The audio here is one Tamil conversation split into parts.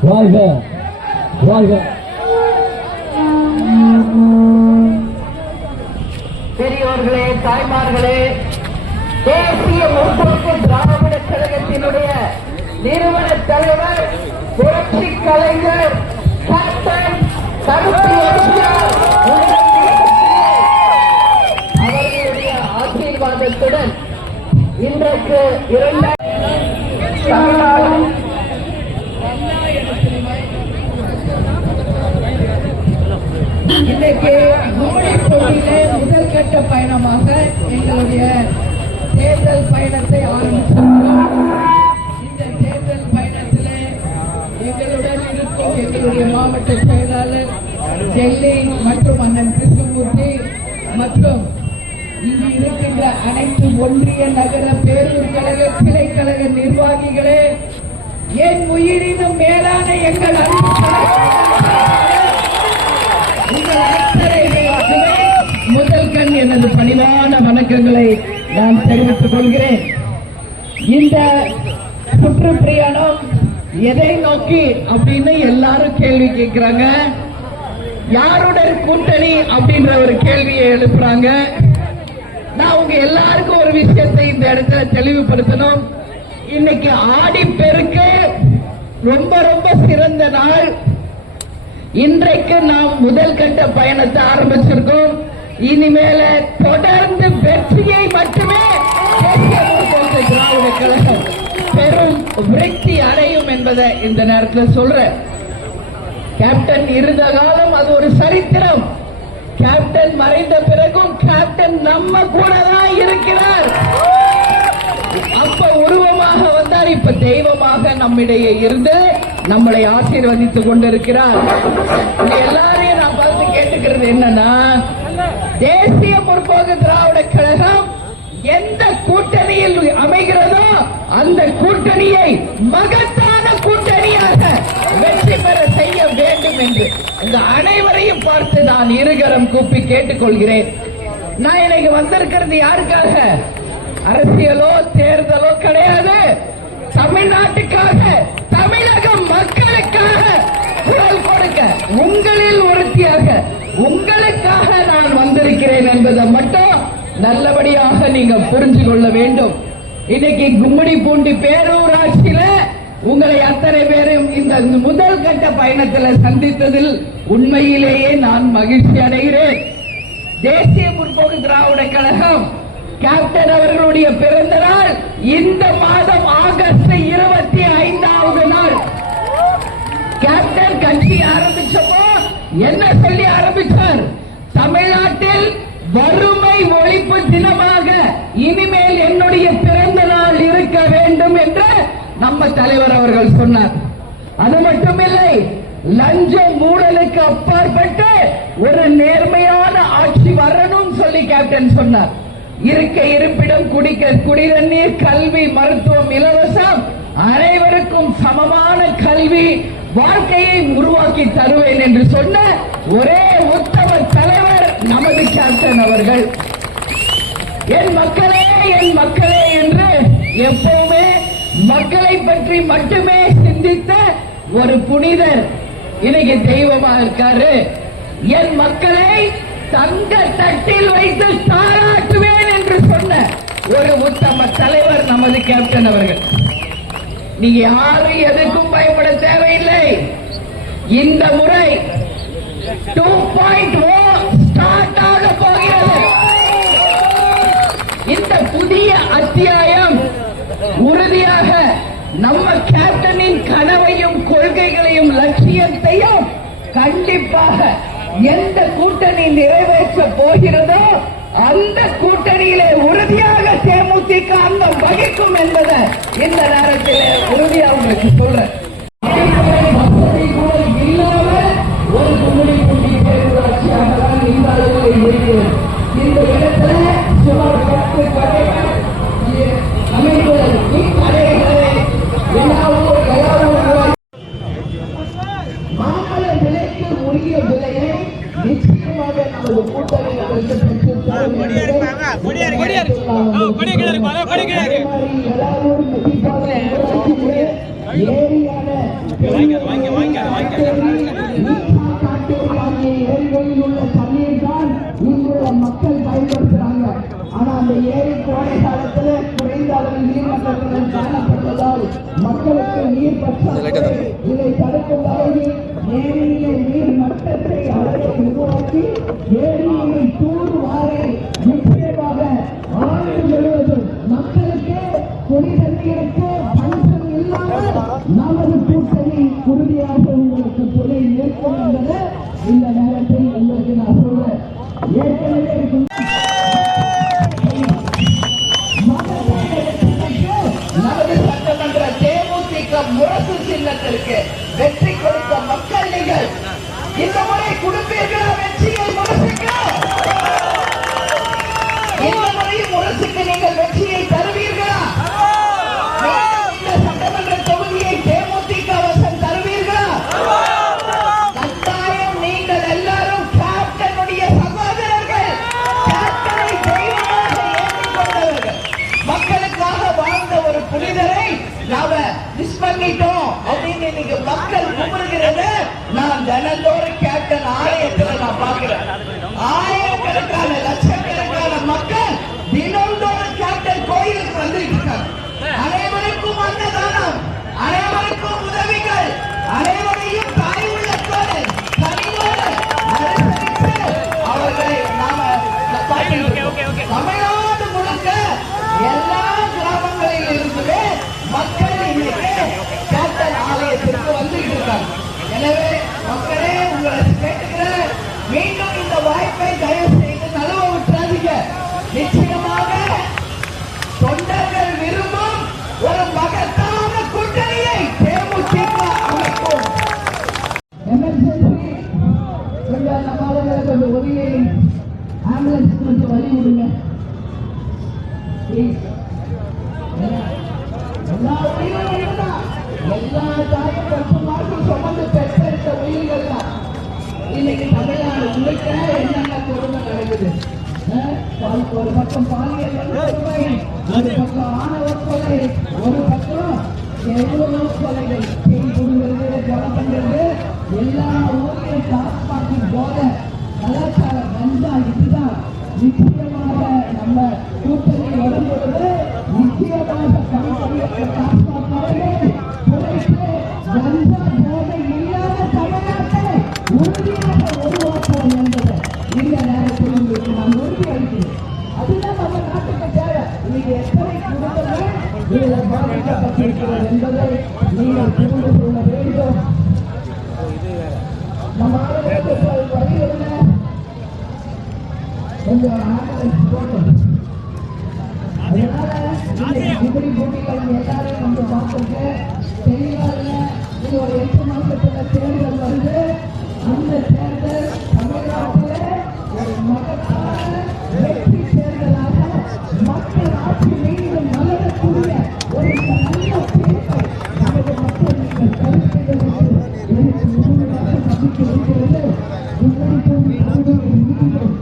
வாழ்க வாழ்க. பெரியோர்களே தாய்மார்களே தேசிய முற்போக்கு திராவிட கழகத்தினுடைய நிறுவன தலைவர் புரட்சி கலைஞர் கேப்டன் கருத்து அவர்களுடைய ஆசீர்வாதத்துடன் இன்றைக்கு இரண்டு தமிழ்நாடு இன்றைக்கு கும்படி தொகுதியிலே முதல் காரணமாக எங்களுடைய தேர்தல் பயணத்தை ஆரம்பித்துள்ளோம். இந்த தேர்தல் பயணத்திலே எங்களுடன் இருக்கும் எங்களுடைய மாவட்ட செயலாளர் ஜெல்லி மற்றும் அண்ணன் கிருஷ்ணமூர்த்தி மற்றும் இங்கு இருக்கின்ற அனைத்து ஒன்றிய நகர பேரூர் கழக கிளை கழக நிர்வாகிகளே என் உயிரினும் மேலான எங்கள் அன்பு பணிவான வணக்கங்களை நான் தெரிவித்துக் கொள்கிறேன். இந்த சுற்று பிரயாணம் எதை நோக்கி அப்படின்னு எல்லாரும் கேள்வி கேட்கிறாங்க. யாருடன் கூட்டணி அப்படின்ற ஒரு கேள்வியை எழுப்புறாங்க. நான் உங்க எல்லாருக்கும் ஒரு விஷயத்தை இந்த இடத்துல தெளிவுபடுத்தணும். இன்னைக்கு ஆடி பெருக்கு ரொம்ப ரொம்ப சிறந்த நாள். இன்றைக்கு நாம் முதல் கட்ட பயணத்தை ஆரம்பிச்சிருக்கோம். இனிமேல தொடர்ந்து வெற்றியை மட்டுமே திராவிட கழகம் பெரும் விருத்தி அடையும் என்பதை இந்த நேரத்தில் சொல்றேன். கேப்டன் இருந்த காலம் அது ஒரு சரித்திரம். கேப்டன் மறைந்த பிறகும் கேப்டன் நம்ம கூட தான் இருக்கிறார். அப்ப உருவமாக வந்தார் இப்ப தெய்வமாக நம்மிடையே இருந்து நம்மளை ஆசீர்வதித்துக் கொண்டிருக்கிறார். எல்லாரையும் நான் பார்த்து கேட்டுக்கிறது என்னன்னா தேசிய முற்போக்கு திராவிட கழகம் எந்த கூட்டணியில் அமைகிறதோ அந்த கூட்டணியை மகத்தான கூட்டணியாக வெற்றி பெற செய்ய வேண்டும் என்று இந்த அனைவரையும் பார்த்து நான் இருகரம் கூப்பி கேட்டுக்கொள்கிறேன். நான் இன்னைக்கு வந்திருக்கிறது யாருக்காக? அரசியலோ தேர்தலோ கிடையாது. தமிழ்நாட்டுக்காக தமிழக மக்களுக்காக குரல் கொடுக்க உங்களில் ஒருத்தியாக உங்களுக்காக நான் வந்திருக்கிறேன் என்பதை மட்டும் நல்லபடியாக நீங்க புரிஞ்சு கொள்ள வேண்டும். இன்னைக்கு கும்மிடி பூண்டி பேரூராட்சியில உங்களை அத்தனை பேரும் இந்த முதல் கட்ட பயணத்தில் சந்தித்ததில் உண்மையிலேயே நான் மகிழ்ச்சி அடைகிறேன். தேசிய முற்போக்கு திராவிட கழகம் கேப்டன் அவர்களுடைய பிறந்த நாள் இந்த மாதம் ஆகஸ்ட் இருபத்தி ஐந்தாவது நாள். கேப்டன் கட்சி ஆரம்பிச்ச என்ன சொல்லி ஆரம்பித்தார்? தமிழ்நாட்டில் வறுமை ஒழிப்பு தினமாக இனிமேல் என்னுடைய பிறந்த நாள் இருக்க வேண்டும் என்று நம்ம தலைவர் அவர்கள் சொன்னார். அது மட்டுமில்லை லஞ்சம் மூடலுக்கு அப்பாற்பட்டு ஒரு நேர்மையான ஆட்சி வரணும் சொல்லி கேப்டன் சொன்னார். இருக்க இருப்பிடம் குடிக்க குடிநீர் கல்வி மருத்துவம் இலவசம் அனைவருக்கும் சமமான கல்வி வாழ்க்கையை உருவாக்கி தருவேன் என்று சொன்ன ஒரே உத்தம தலைவர் நமது கேப்டன் அவர்கள். என் மக்களே என் மக்களே என்று எப்பவுமே மக்களை பற்றி மட்டுமே சிந்தித்த ஒரு புனிதர் இன்னைக்கு தெய்வமா இருக்காரு. என் மக்களை தங்க தட்டில் வைத்து தாராட்டுவேன் என்று சொன்ன ஒரு உத்தம தலைவர் நமது கேப்டன் அவர்கள். நீ யாரும் எதுக்கும் பயப்பட தேவையில்லை. இந்த முறை டூ பாயிண்ட் ஓ ஸ்டார்ட் ஆக போகிறது. இந்த புதிய அத்தியாயம் உறுதியாக நம்ம கேப்டனின் கனவையும் கொள்கைகளையும் லட்சியத்தையும் கண்டிப்பாக எந்த கூட்டணி நிறைவேற்ற போகிறதோ அந்த கூட்டணியிலே உறுதியாக தேமுதிக அங்கம் வகிக்கும் என்பதை இந்த நேரத்தில் உறுதியாக உங்களுக்கு சொல்றேன். ஒரு ஏரியான காட்டேரி ஏரிகளில் உள்ள தண்ணீர் தான் இங்குள்ள மக்கள் பயன்படுத்துறாங்க ஆனா அந்த ஏரி கோடை காலத்துல குறைந்த மக்களுக்கு நீர் பற்றாக்குறை இதை தடுக்கும் வகையில் ஏரியிலே நீர் மட்டத்தை அளவை உருவாக்கி சின்னத்திற்கு தினந்தோறும் கேப்டன் ஆலயத்துல நான் பார்க்கிறேன் ஆயிரக்கணக்கான லட்சக்கணக்கான மக்கள் தினந்தோறும் கேப்டன் கோயிலுக்கு வந்துட்டு இருக்காங்க அனைவருக்கும் அன்னதானம் அனைவருக்கும் உதவிகள் அனைவரையும் தாய் உள்ளத்தோடு கனிவோடு அரசரித்து அவர்களை நாம காட்டியிருக்கிறோம். தமிழ்நாடு முழுக்க எல்லா கிராமங்களில் இருந்துமே மக்கள் இன்னைக்கு கேப்டன் ஆலயத்திற்கு வந்துட்டு இருக்காங்க எனவே மக்களே உங்களை கேட்டுக்கிறேன் மீண்டும் இந்த வாய்ப்பை பால் ஒரு பக்கம் பாலியல் ஒரு பக்கம் ஆணவ கொலை ஒரு பக்கம் எவ்வளவு கொலைகள் பாதிக்கப்பட்டிருக்கிறது என்பதை நீங்கள் புரிந்து கொள்ள வேண்டும் நம்ம கொஞ்சம் ஆம்புலன்ஸ் போட்டோம் அதனால இந்த போட்டிகள் எல்லாரையும் வந்து பார்த்துட்டு தெளிவாக ஒரு எட்டு மாசத்துல தேர்தல் வந்து அந்த தேர்தல் தமிழ்நாட்டில் ஒரு மகத்தான வெற்றி தேர்தலாக மக்கள் ஆட்சி மீண்டும் மலரக்கூடிய ஒரு நல்ல தீர்ப்பை நமது மக்கள் நீங்கள் தருவீர்கள் என்று எனக்கு முழுமையாக நம்பிக்கை இருக்கிறது உங்களை போன்ற தமிழக மீண்டும்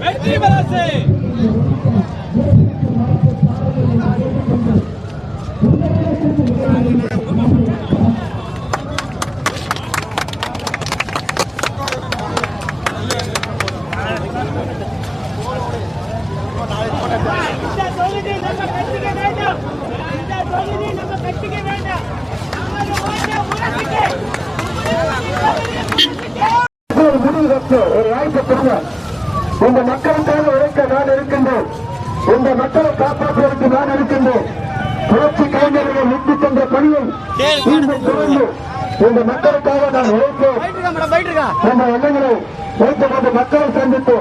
வெற்றி பராசு இந்த தொகுதி நம்ம கட்சிக்கு வேண்டாம் இந்த தொகுதி நம்ம கட்சிக்கு வேண்டாம் நமது ஓட்டு முரசுக்கு பெற்று ஒரு வாய்ப்பு கொடுங்க. இந்த மக்களுக்காக உழைக்க நான் இருக்கின்றேன். இந்த மக்களை காப்பாற்றுவதற்கு நான் இருக்கின்றேன். புரட்சி கலைஞர்கள் விட்டு சென்ற பணியை மீண்டும் தொடர்ந்து இந்த மக்களுக்காக நான் உழைப்பேன். என்ற எண்ணங்களை வைத்துக் கொண்டு மக்களை சந்தித்து